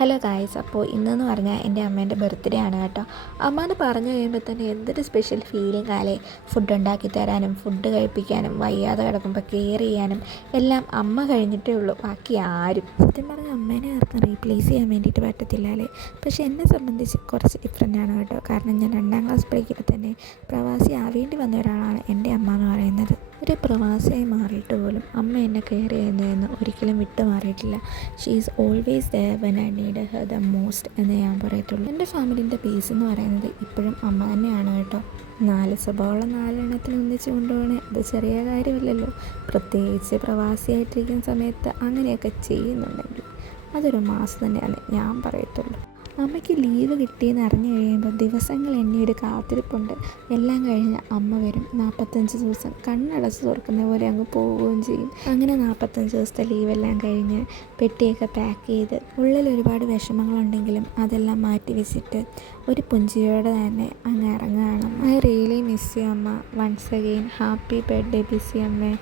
Hello guys, അപ്പോൾ ഇന്നെന്ന് പറഞ്ഞാൽ എൻ്റെ അമ്മേൻ്റെ ബർത്ത്ഡേ ആണ് കേട്ടോ. അമ്മ എന്ന് പറഞ്ഞു കഴിയുമ്പോൾ തന്നെ എന്തൊരു സ്പെഷ്യൽ ഫീലിംഗ് ആലേ. ഫുഡ് ഉണ്ടാക്കി തരാനും ഫുഡ് കഴിപ്പിക്കാനും വയ്യാതെ കിടക്കുമ്പോൾ കെയർ ചെയ്യാനും എല്ലാം അമ്മ കഴിഞ്ഞിട്ടേ ഉള്ളൂ, ബാക്കി ആരും. സത്യം പറഞ്ഞാൽ അമ്മേനെ ആർക്കും റീപ്ലേസ് ചെയ്യാൻ വേണ്ടിയിട്ട് പറ്റത്തില്ല അല്ലേ. പക്ഷേ എന്നെ സംബന്ധിച്ച് കുറച്ച് ഡിഫറെൻ്റ് ആണ് കേട്ടോ. കാരണം ഞാൻ 2ാം ക്ലാസ് പഠിക്കുമ്പോൾ തന്നെ പ്രവാസി ആവേണ്ടി വന്ന ഒരാളാണ് എൻ്റെ അമ്മ എന്ന് പറയുന്നത്. ഒരു പ്രവാസിയായി മാറിയിട്ട് പോലും അമ്മ എന്നെ കെയർ ചെയ്യുന്നതെന്ന് ഒരിക്കലും വിട്ടു മാറിയിട്ടില്ല. She is always there when I need her the most എന്ന് ഞാൻ പറയത്തുള്ളൂ. എൻ്റെ ഫാമിലിൻ്റെ ബേസ് എന്ന് പറയുന്നത് ഇപ്പോഴും അമ്മ തന്നെയാണ് കേട്ടോ. 4 സ്വഭാവമുള്ള 4 എണ്ണത്തിൽ ഒന്നിച്ച് കൊണ്ടുപോകണേ അത് ചെറിയ കാര്യമില്ലല്ലോ. പ്രത്യേകിച്ച് പ്രവാസിയായിട്ടിരിക്കുന്ന സമയത്ത് അങ്ങനെയൊക്കെ ചെയ്യുന്നുണ്ടെങ്കിൽ അതൊരു മാസം തന്നെയാണ് ഞാൻ പറയത്തുള്ളൂ. അമ്മയ്ക്ക് ലീവ് കിട്ടിയെന്ന് അറിഞ്ഞു കഴിയുമ്പോൾ ദിവസങ്ങൾ എണ്ണിയൊരു കാത്തിരിപ്പുണ്ട്. എല്ലാം കഴിഞ്ഞ് അമ്മ വരും. 45 ദിവസം കണ്ണടച്ച് തുറക്കുന്ന പോലെ അങ്ങ് പോവുകയും ചെയ്യും. അങ്ങനെ 45 ദിവസത്തെ ലീവെല്ലാം കഴിഞ്ഞ് പെട്ടിയൊക്കെ പാക്ക് ചെയ്ത് ഉള്ളിൽ ഒരുപാട് വിഷമങ്ങളുണ്ടെങ്കിലും അതെല്ലാം മാറ്റി വെച്ചിട്ട് ഒരു പുഞ്ചിരിയോടെ തന്നെ അങ്ങ് ഇറങ്ങുകയാണ്. ഐ റിയലി മിസ് യു അമ്മ. വൺസ് അഗെയിൻ ഹാപ്പി ബർത്ത്ഡേ ബിസി അമ്മേ.